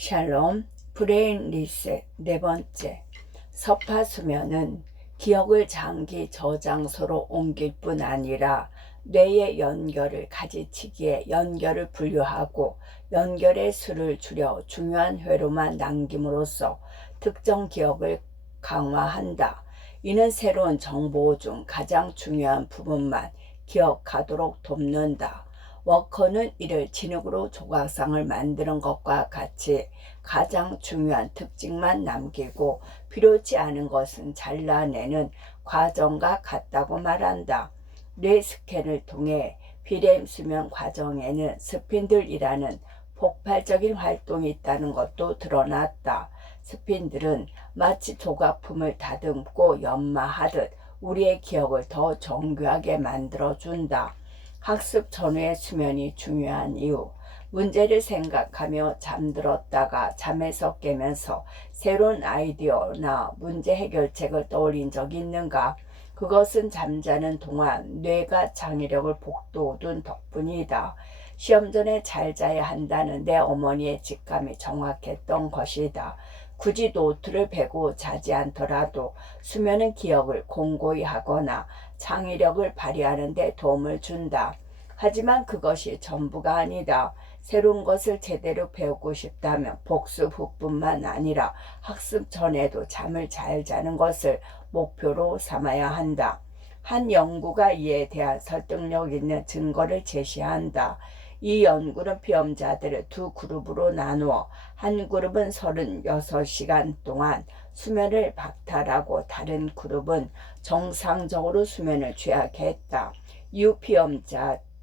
샬롬, 브레인 리셋 네 번째. 섭하수면은 기억을 장기 저장소로 옮길 뿐 아니라 뇌의 연결을 가지치기에 연결을 분류하고 연결의 수를 줄여 중요한 회로만 남김으로써 특정 기억을 강화한다. 이는 새로운 정보 중 가장 중요한 부분만 기억하도록 돕는다. 워커는 이를 진흙으로 조각상을 만드는 것과 같이 가장 중요한 특징만 남기고 필요치 않은 것은 잘라내는 과정과 같다고 말한다. 뇌 스캔을 통해 비렘 수면 과정에는 스핀들이라는 폭발적인 활동이 있다는 것도 드러났다. 스핀들은 마치 조각품을 다듬고 연마하듯 우리의 기억을 더 정교하게 만들어준다. 학습 전후의 수면이 중요한 이유. 문제를 생각하며 잠들었다가 잠에서 깨면서 새로운 아이디어나 문제 해결책을 떠올린 적이 있는가? 그것은 잠자는 동안 뇌가 창의력을 북돋운 덕분이다. 시험 전에 잘 자야 한다는 내 어머니의 직감이 정확했던 것이다. 굳이 노트를 베고 자지 않더라도 수면은 기억을 공고히 하거나 창의력을 발휘하는 데 도움을 준다. 하지만 그것이 전부가 아니다. 새로운 것을 제대로 배우고 싶다면 복습 후뿐만 아니라 학습 전에도 잠을 잘 자는 것을 목표로 삼아야 한다. 한 연구가 이에 대한 설득력 있는 증거를 제시한다. 이 연구는 비험자들을 두 그룹으로 나누어 한 그룹은 36시간 동안 수면을 박탈하고 다른 그룹은 정상적으로 수면을 취하게 했다.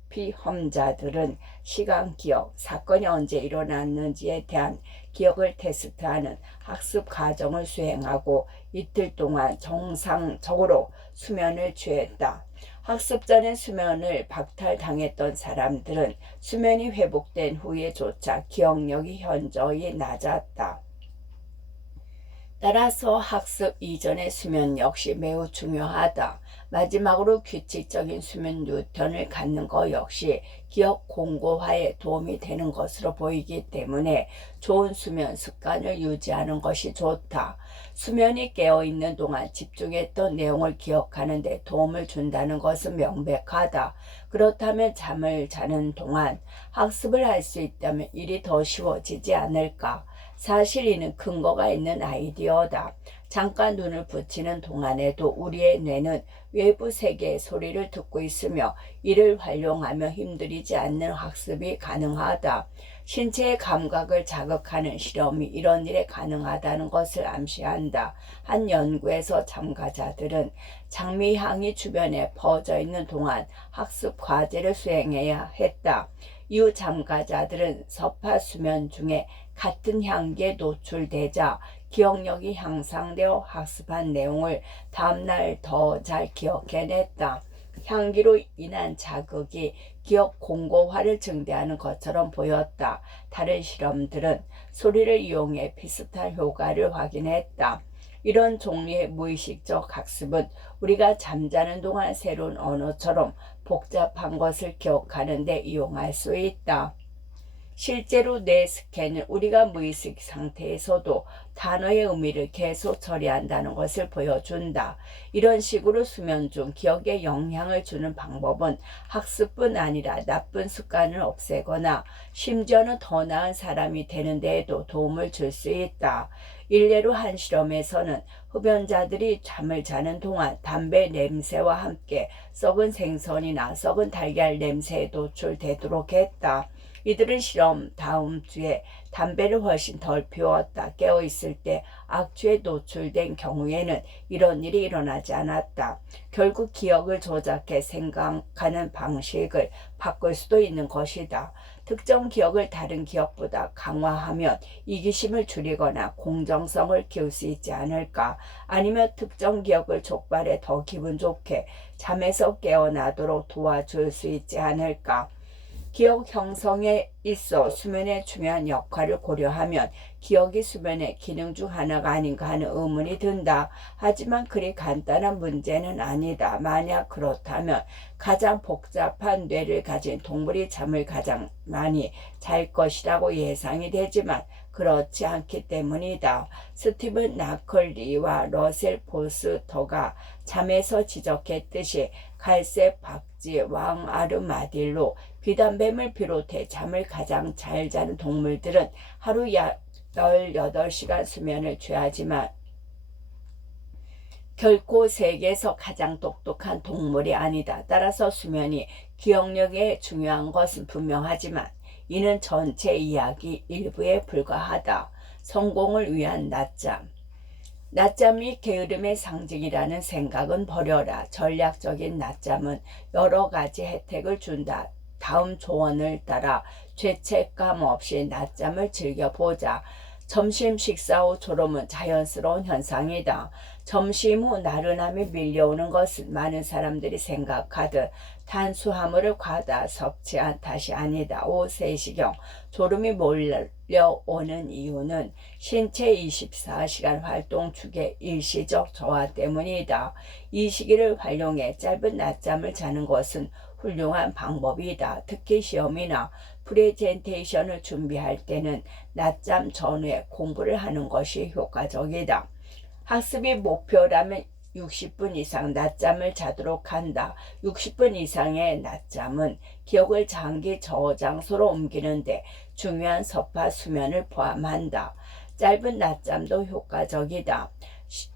비험자들은 시간 기억, 사건이 언제 일어났는지에 대한 기억을 테스트하는 학습 과정을 수행하고 이틀 동안 정상적으로 수면을 취했다. 학습 전에 수면을 박탈당했던 사람들은 수면이 회복된 후에조차 기억력이 현저히 낮았다. 따라서 학습 이전의 수면 역시 매우 중요하다. 마지막으로 규칙적인 수면 루틴을 갖는 것 역시 기억 공고화에 도움이 되는 것으로 보이기 때문에 좋은 수면 습관을 유지하는 것이 좋다. 수면이 깨어있는 동안 집중했던 내용을 기억하는 데 도움을 준다는 것은 명백하다. 그렇다면 잠을 자는 동안 학습을 할 수 있다면 일이 더 쉬워지지 않을까? 사실 이는 근거가 있는 아이디어다. 잠깐 눈을 붙이는 동안에도 우리의 뇌는 외부 세계의 소리를 듣고 있으며 이를 활용하며 힘들이지 않는 학습이 가능하다. 신체의 감각을 자극하는 실험이 이런 일에 가능하다는 것을 암시한다. 한 연구에서 참가자들은 장미향이 주변에 퍼져 있는 동안 학습 과제를 수행해야 했다. 이후 참가자들은 섭하 수면 중에 같은 향기에 노출되자 기억력이 향상되어 학습한 내용을 다음날 더 잘 기억해냈다. 향기로 인한 자극이 기억 공고화를 증대하는 것처럼 보였다. 다른 실험들은 소리를 이용해 비슷한 효과를 확인했다. 이런 종류의 무의식적 학습은 우리가 잠자는 동안 새로운 언어처럼 복잡한 것을 기억하는 데 이용할 수 있다. 실제로 뇌 스캔은 우리가 무의식 상태에서도 단어의 의미를 계속 처리한다는 것을 보여준다. 이런 식으로 수면 중 기억에 영향을 주는 방법은 학습뿐 아니라 나쁜 습관을 없애거나 심지어는 더 나은 사람이 되는 데에도 도움을 줄 수 있다. 일례로 한 실험에서는 흡연자들이 잠을 자는 동안 담배 냄새와 함께 썩은 생선이나 썩은 달걀 냄새에 노출되도록 했다. 이들은 실험 다음 주에 담배를 훨씬 덜 피웠다. 깨어있을 때 악취에 노출된 경우에는 이런 일이 일어나지 않았다. 결국 기억을 조작해 생각하는 방식을 바꿀 수도 있는 것이다. 특정 기억을 다른 기억보다 강화하면 이기심을 줄이거나 공정성을 키울 수 있지 않을까? 아니면 특정 기억을 촉발해 더 기분 좋게 잠에서 깨어나도록 도와줄 수 있지 않을까? 기억 형성에 있어 수면의 중요한 역할을 고려하면 기억이 수면의 기능 중 하나가 아닌가 하는 의문이 든다. 하지만 그리 간단한 문제는 아니다. 만약 그렇다면 가장 복잡한 뇌를 가진 동물이 잠을 가장 많이 잘 것이라고 예상이 되지만 그렇지 않기 때문이다. 스티븐 나클리와 러셀 포스터가 잠에서 지적했듯이 갈색 박쥐 왕아르마딜로, 비단뱀을 비롯해 잠을 가장 잘 자는 동물들은 하루 약 18시간 수면을 취하지만 결코 세계에서 가장 똑똑한 동물이 아니다. 따라서 수면이 기억력에 중요한 것은 분명하지만 이는 전체 이야기 일부에 불과하다. 성공을 위한 낮잠. 낮잠이 게으름의 상징이라는 생각은 버려라. 전략적인 낮잠은 여러 가지 혜택을 준다. 다음 조언을 따라 죄책감 없이 낮잠을 즐겨보자. 점심 식사 후 졸음은 자연스러운 현상이다. 점심 후 나른함이 밀려오는 것은 많은 사람들이 생각하듯 탄수화물을 과다 섭취한 탓이 아니다. 오후 3시경 졸음이 몰려오는 이유는 신체 24시간 활동 축의 일시적 저하 때문이다. 이 시기를 활용해 짧은 낮잠을 자는 것은 훌륭한 방법이다. 특히 시험이나 프레젠테이션을 준비할 때는 낮잠 전후에 공부를 하는 것이 효과적이다. 학습이 목표라면 60분 이상 낮잠을 자도록 한다. 60분 이상의 낮잠은 기억을 장기 저장소로 옮기는데 중요한 섭파 수면을 포함한다. 짧은 낮잠도 효과적이다.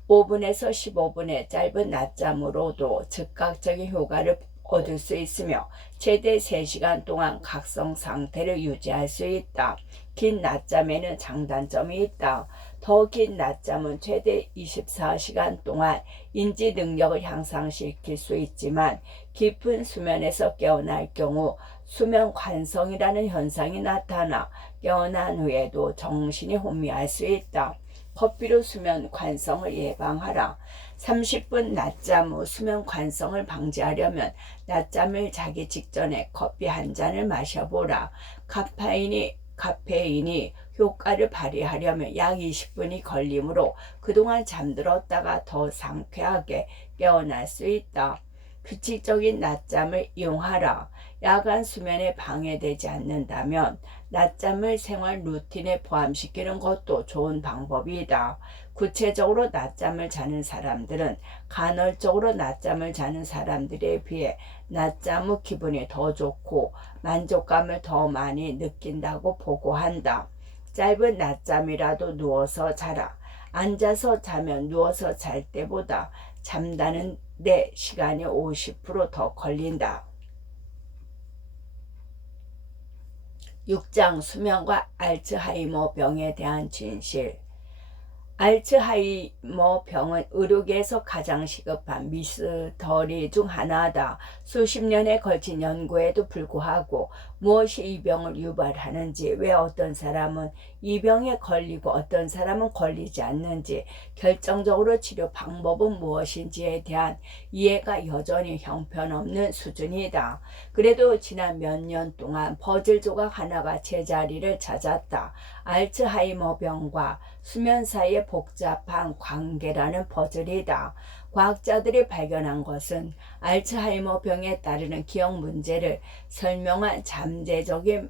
5분에서 15분의 짧은 낮잠으로도 즉각적인 효과를 얻을 수 있으며 최대 3시간 동안 각성 상태를 유지할 수 있다. 긴 낮잠에는 장단점이 있다. 더 긴 낮잠은 최대 24시간 동안 인지 능력을 향상시킬 수 있지만 깊은 수면에서 깨어날 경우 수면 관성이라는 현상이 나타나 깨어난 후에도 정신이 혼미할 수 있다. 커피로 수면 관성을 예방하라. 30분 낮잠 후 수면 관성을 방지하려면 낮잠을 자기 직전에 커피 한 잔을 마셔보라. 카페인이 효과를 발휘하려면 약 20분이 걸리므로 그동안 잠들었다가 더 상쾌하게 깨어날 수 있다. 규칙적인 낮잠을 이용하라. 야간 수면에 방해되지 않는다면 낮잠을 생활 루틴에 포함시키는 것도 좋은 방법이다. 구체적으로 낮잠을 자는 사람들은 간헐적으로 낮잠을 자는 사람들에 비해 낮잠 후 기분이 더 좋고 만족감을 더 많이 느낀다고 보고한다. 짧은 낮잠이라도 누워서 자라. 앉아서 자면 누워서 잘 때보다 잠자는 데 시간이 50% 더 걸린다. 6장 수면과 알츠하이머 병에 대한 진실. 알츠하이머 병은 의료계에서 가장 시급한 미스터리 중 하나다. 수십 년에 걸친 연구에도 불구하고 무엇이 이 병을 유발하는지, 왜 어떤 사람은 이 병에 걸리고 어떤 사람은 걸리지 않는지, 결정적으로 치료 방법은 무엇인지에 대한 이해가 여전히 형편없는 수준이다. 그래도 지난 몇 년 동안 퍼즐 조각 하나가 제자리를 찾았다. 알츠하이머 병과 수면 사이의 복잡한 관계라는 퍼즐이다. 과학자들이 발견한 것은 알츠하이머 병에 따르는 기억 문제를 설명한 잠재적인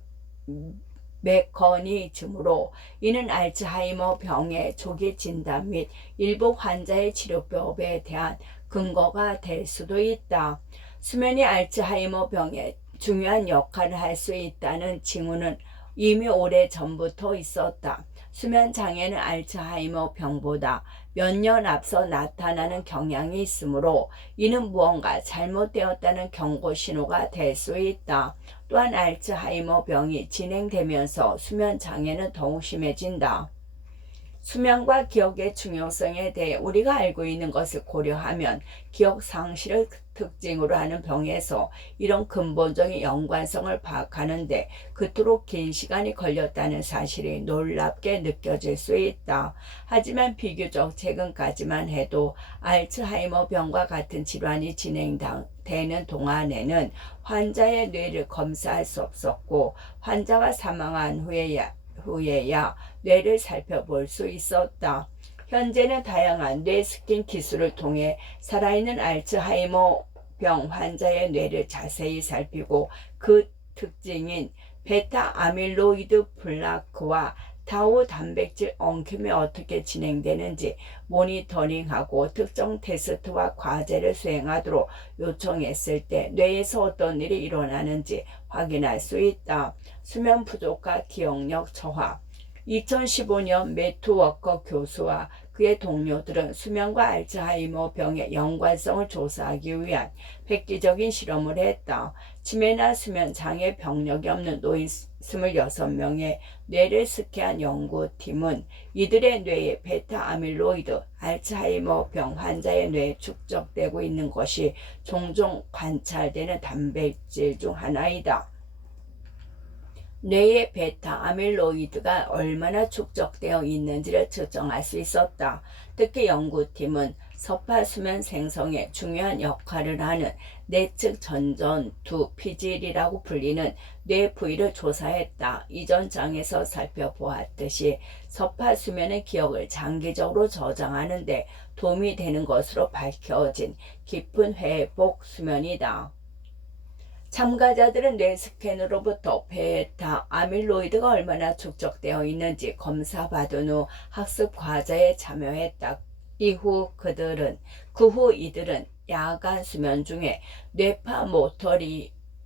메커니즘으로, 이는 알츠하이머 병의 조기 진단 및 일부 환자의 치료법에 대한 근거가 될 수도 있다. 수면이 알츠하이머 병에 중요한 역할을 할 수 있다는 징후는 이미 오래 전부터 있었다. 수면 장애는 알츠하이머 병보다 몇 년 앞서 나타나는 경향이 있으므로 이는 무언가 잘못되었다는 경고 신호가 될 수 있다. 또한 알츠하이머 병이 진행되면서 수면 장애는 더욱 심해진다. 수면과 기억의 중요성에 대해 우리가 알고 있는 것을 고려하면 기억 상실을 특징으로 하는 병에서 이런 근본적인 연관성을 파악하는데 그토록 긴 시간이 걸렸다는 사실이 놀랍게 느껴질 수 있다. 하지만 비교적 최근까지만 해도 알츠하이머 병과 같은 질환이 진행되는 동안에는 환자의 뇌를 검사할 수 없었고 환자가 사망한 후에야 뇌를 살펴볼 수 있었다. 현재는 다양한 뇌 스캔 기술을 통해 살아있는 알츠하이머 병 환자의 뇌를 자세히 살피고 그 특징인 베타 아밀로이드 플라크와 타후 단백질 엉킴이 어떻게 진행되는지 모니터링하고 특정 테스트와 과제를 수행하도록 요청했을 때 뇌에서 어떤 일이 일어나는지 확인할 수 있다. 수면 부족과 기억력 저하. 2015년 매튜 워커 교수와 그의 동료들은 수면과 알츠하이머 병의 연관성을 조사하기 위한 획기적인 실험을 했다. 치매나 수면 장애 병력이 없는 노인 26명의 뇌를 스캔한 연구팀은 이들의 뇌에 베타 아밀로이드, 알츠하이머 병 환자의 뇌에 축적되고 있는 것이 종종 관찰되는 단백질 중 하나이다. 뇌의 베타 아밀로이드가 얼마나 축적되어 있는지를 측정할 수 있었다. 특히 연구팀은 섭하수면 생성에 중요한 역할을 하는 내측 전전두 피질이라고 불리는 뇌 부위를 조사했다. 이전 장에서 살펴보았듯이 섭하수면은 기억을 장기적으로 저장하는 데 도움이 되는 것으로 밝혀진 깊은 회복 수면이다. 참가자들은 뇌 스캔으로부터 베타 아밀로이드가 얼마나 축적되어 있는지 검사받은 후 학습 과제에 참여했다. 그 후 이들은 야간 수면 중에 뇌파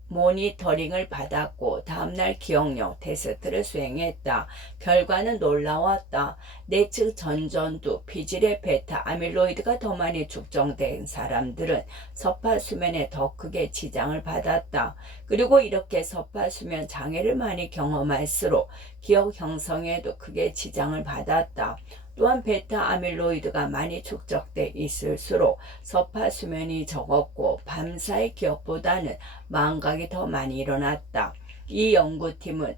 모니터링을 받았고 다음날 기억력 테스트를 수행했다. 결과는 놀라웠다. 내측 전전두 피질의 베타 아밀로이드가 더 많이 축적된 사람들은 섭하수면에 더 크게 지장을 받았다. 그리고 이렇게 섭하수면 장애를 많이 경험할수록 기억 형성에도 크게 지장을 받았다. 또한 베타 아밀로이드가 많이 축적돼 있을수록 섭하수면이 적었고 밤사이 기억보다는 망각이 더 많이 일어났다. 이 연구팀은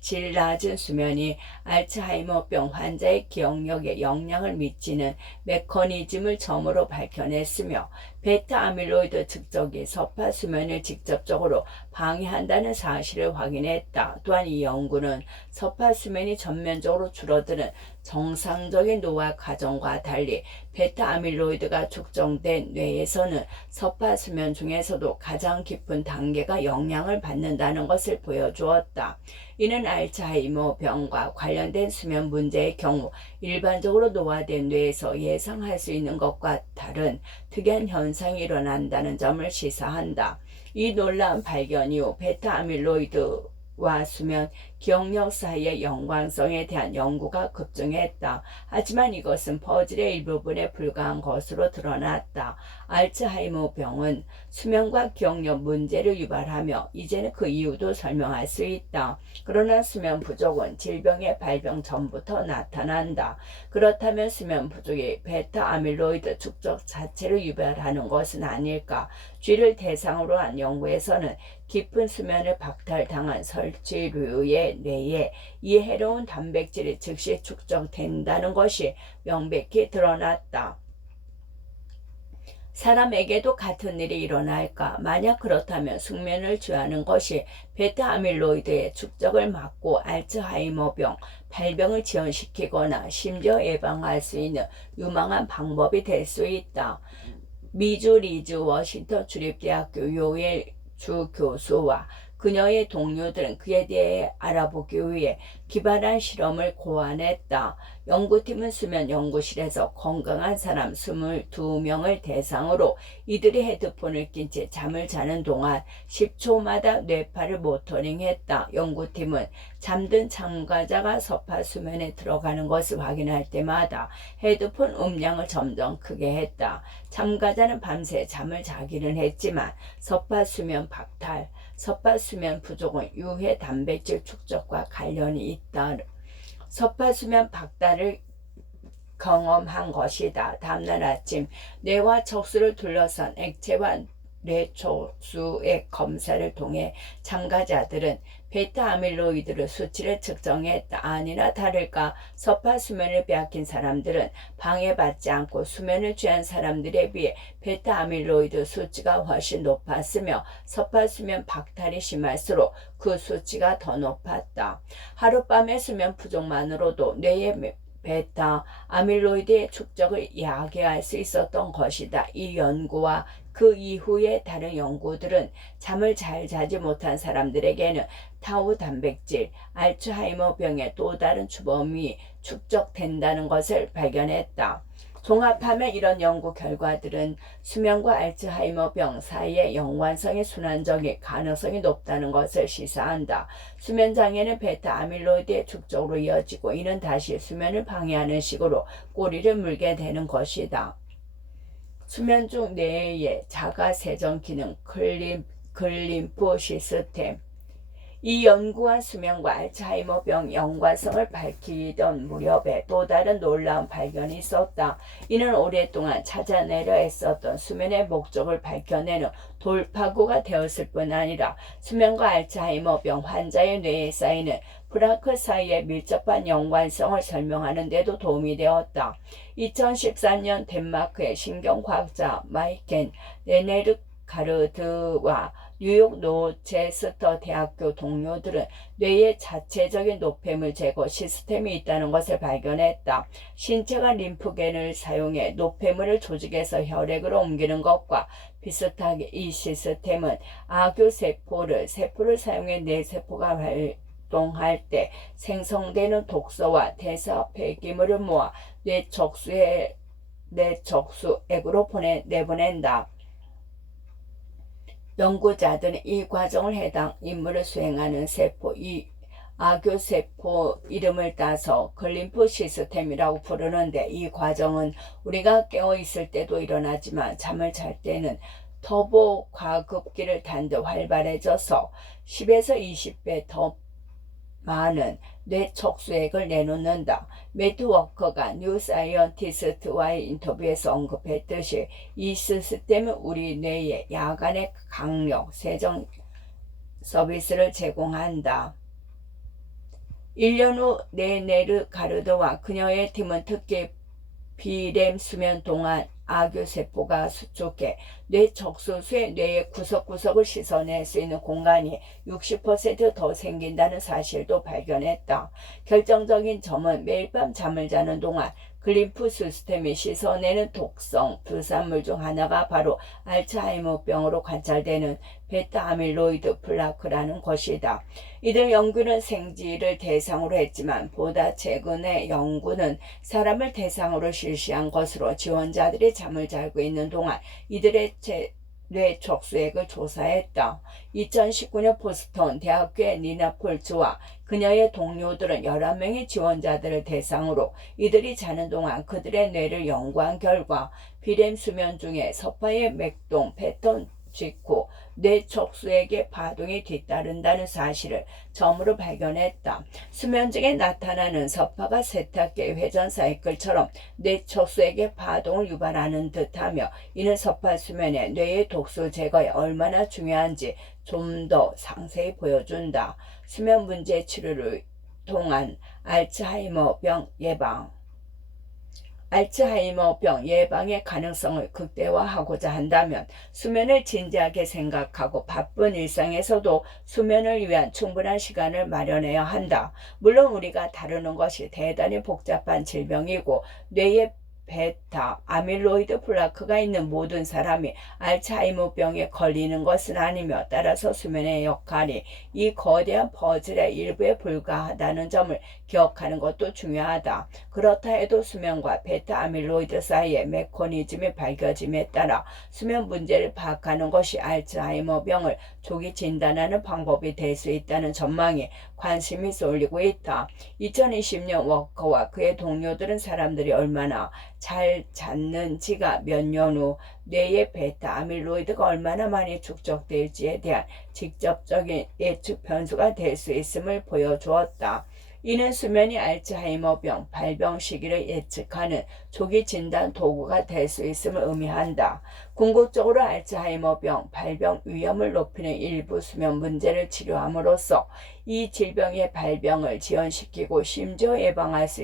질 낮은 수면이 알츠하이머병 환자의 기억력에 영향을 미치는 메커니즘을 처음으로 밝혀냈으며 베타 아밀로이드 축적이 섭하수면을 직접적으로 방해한다는 사실을 확인했다. 또한 이 연구는 섭하수면이 전면적으로 줄어드는 정상적인 노화 과정과 달리 베타 아밀로이드가 축적된 뇌에서는 섭하수면 중에서도 가장 깊은 단계가 영향을 받는다는 것을 보여주었다. 이는 알츠하이머 병과 관련된 수면 문제의 경우 일반적으로 노화된 뇌에서 예상할 수 있는 것과 다른 특이한 현상이 일어난다는 점을 시사한다. 이 놀라운 발견 이후 베타 아밀로이드와 수면, 기억력 사이의 연관성에 대한 연구가 급증했다. 하지만 이것은 퍼즐의 일부분에 불과한 것으로 드러났다. 알츠하이머 병은 수면과 기억력 문제를 유발하며 이제는 그 이유도 설명할 수 있다. 그러나 수면 부족은 질병의 발병 전부터 나타난다. 그렇다면 수면 부족이 베타 아밀로이드 축적 자체를 유발하는 것은 아닐까? 쥐를 대상으로 한 연구에서는 깊은 수면을 박탈당한 설치류의 뇌에 이 해로운 단백질이 즉시 축적된다는 것이 명백히 드러났다. 사람에게도 같은 일이 일어날까? 만약 그렇다면 숙면을 취하는 것이 베타 아밀로이드의 축적을 막고 알츠하이머병 발병을 지연시키거나 심지어 예방할 수 있는 유망한 방법이 될 수 있다. 미주 리즈 워싱턴 주립대학교 요엘 주 교수와 그녀의 동료들은 그에 대해 알아보기 위해 기발한 실험을 고안했다. 연구팀은 수면 연구실에서 건강한 사람 22명을 대상으로 이들이 헤드폰을 낀 채 잠을 자는 동안 10초마다 뇌파를 모터링했다. 연구팀은 잠든 참가자가 섭하수면에 들어가는 것을 확인할 때마다 헤드폰 음량을 점점 크게 했다. 참가자는 밤새 잠을 자기는 했지만 섭하수면 박탈, 섭하수면 부족은 유해 단백질 축적과 관련이 있다. 섭하수면 박탈을 경험한 것이다. 다음날 아침 뇌와 척수를 둘러싼 액체와 뇌초수의 검사를 통해 참가자들은 베타 아밀로이드 수치를 측정했다. 아니나 다를까 섭하수면을 빼앗긴 사람들은 방해받지 않고 수면을 취한 사람들에 비해 베타 아밀로이드 수치가 훨씬 높았으며 섭하수면 박탈이 심할수록 그 수치가 더 높았다. 하룻밤의 수면 부족만으로도 뇌의 베타 아밀로이드의 축적을 야기할 수 있었던 것이다. 이 연구와 그 이후에 다른 연구들은 잠을 잘 자지 못한 사람들에게는 타우 단백질, 알츠하이머병의 또 다른 주범이 축적된다는 것을 발견했다. 종합하면 이런 연구 결과들은 수면과 알츠하이머병 사이의 연관성이 순환적일 가능성이 높다는 것을 시사한다. 수면장애는 베타 아밀로이드의 축적으로 이어지고 이는 다시 수면을 방해하는 식으로 꼬리를 물게 되는 것이다. 수면 중 뇌의 자가 세정 기능, 글림프 시스템. 이 연구한 수면과 알츠하이머병 연관성을 밝히던 무렵에 또 다른 놀라운 발견이 있었다. 이는 오랫동안 찾아내려 애썼던 수면의 목적을 밝혀내는 돌파구가 되었을 뿐 아니라 수면과 알츠하이머병 환자의 뇌에 쌓이는 플라크 사이의 밀접한 연관성을 설명하는 데도 도움이 되었다. 2013년 덴마크의 신경과학자 마이켄 레네르가르드와 뉴욕 노체스터 대학교 동료들은 뇌에 자체적인 노폐물 제거 시스템이 있다는 것을 발견했다. 신체가 림프겐을 사용해 노폐물을 조직에서 혈액으로 옮기는 것과 비슷하게 이 시스템은 세포를 사용해 뇌세포가 활동할 때 생성되는 독소와 대사 폐기물을 모아 뇌척수액으로 내보낸다. 연구자들은 이 과정을 해당 임무를 수행하는 세포, 이 세포 이름을 따서 글림프 시스템이라고 부르는데 이 과정은 우리가 깨어 있을 때도 일어나지만 잠을 잘 때는 터보 과급기를 탄 듯 활발해져서 10에서 20배 더 많은 뇌척수액을 내놓는다. 매트 워커가 뉴 사이언티스트와의 인터뷰에서 언급했듯이 이 시스템은 우리 뇌에 야간의 강력 세정 서비스를 제공한다. 1년 후 레네르가르드와 그녀의 팀은 특히 비렘 수면 동안 세포가 수축해 뇌척수수의 뇌의 구석구석을 씻어낼 수 있는 공간이 60% 더 생긴다는 사실도 발견했다. 결정적인 점은 매일 밤 잠을 자는 동안 글림프 시스템이 씻어내는 독성 부산물 중 하나가 바로 알츠하이머병으로 관찰되는 베타 아밀로이드 플라크라는 것이다. 이들 연구는 생쥐를 대상으로 했지만 보다 최근의 연구는 사람을 대상으로 실시한 것으로 지원자들이 잠을 자고 있는 동안 이들의 뇌척수액을 조사했다. 2019년 보스턴 대학교의 니나 폴츠와 그녀의 동료들은 11명의 지원자들을 대상으로 이들이 자는 동안 그들의 뇌를 연구한 결과 비렘 수면 중에 서파의 맥동 패턴 직후 뇌척수액의 파동이 뒤따른다는 사실을 처음으로 발견했다. 수면 중에 나타나는 서파가 세탁기의 회전 사이클처럼 뇌척수액의 파동을 유발하는 듯하며 이는 서파 수면에 뇌의 독소 제거에 얼마나 중요한지 좀 더 상세히 보여준다. 수면 문제 치료를 통한 알츠하이머병 예방. 알츠하이머병 예방의 가능성을 극대화하고자 한다면 수면을 진지하게 생각하고 바쁜 일상에서도 수면을 위한 충분한 시간을 마련해야 한다. 물론 우리가 다루는 것이 대단히 복잡한 질병이고 뇌에 베타 아밀로이드 플라크가 있는 모든 사람이 알츠하이머병에 걸리는 것은 아니며 따라서 수면의 역할이 이 거대한 퍼즐의 일부에 불과하다는 점을 기억하는 것도 중요하다. 그렇다 해도 수면과 베타 아밀로이드 사이의 메커니즘이 밝혀짐에 따라 수면 문제를 파악하는 것이 알츠하이머병을 조기 진단하는 방법이 될 수 있다는 전망에 관심이 쏠리고 있다. 2020년 워커와 그의 동료들은 사람들이 얼마나 잘 잤는지가 몇 년 후 뇌의 베타 아밀로이드가 얼마나 많이 축적될지에 대한 직접적인 예측 변수가 될 수 있음을 보여주었다. 이는 수면이 알츠하이머병 발병 시기를 예측하는 조기 진단 도구가 될 수 있음을 의미한다. 궁극적으로 알츠하이머병 발병 위험을 높이는 일부 수면 문제를 치료함으로써 이 질병의 발병을 지연시키고 심지어 예방할 수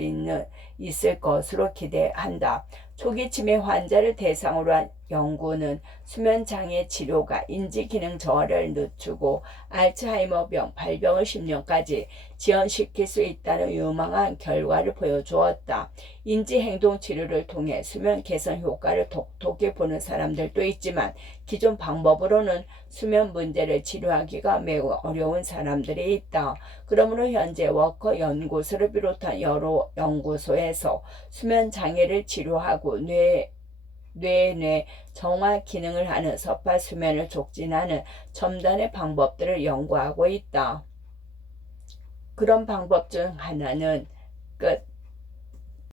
있을 것으로 기대한다. 초기 치매 환자를 대상으로 한 연구는 수면장애 치료가 인지기능 저하를 늦추고 알츠하이머병 발병을 10년까지 지연시킬 수 있다는 유망한 결과를 보여주었다. 인지행동치료를 통해 수면 개선 효과를 톡톡히 보는 사람들 분들도 있지만 기존 방법으로는 수면 문제를 치료하기가 매우 어려운 사람들이 있다. 그러므로 현재 워커 연구소를 비롯한 여러 연구소에서 수면 장애를 치료하고 뇌 정화 기능을 하는 섭파 수면을 촉진하는 첨단의 방법들을 연구하고 있다. 그런 방법 중 하나는 끝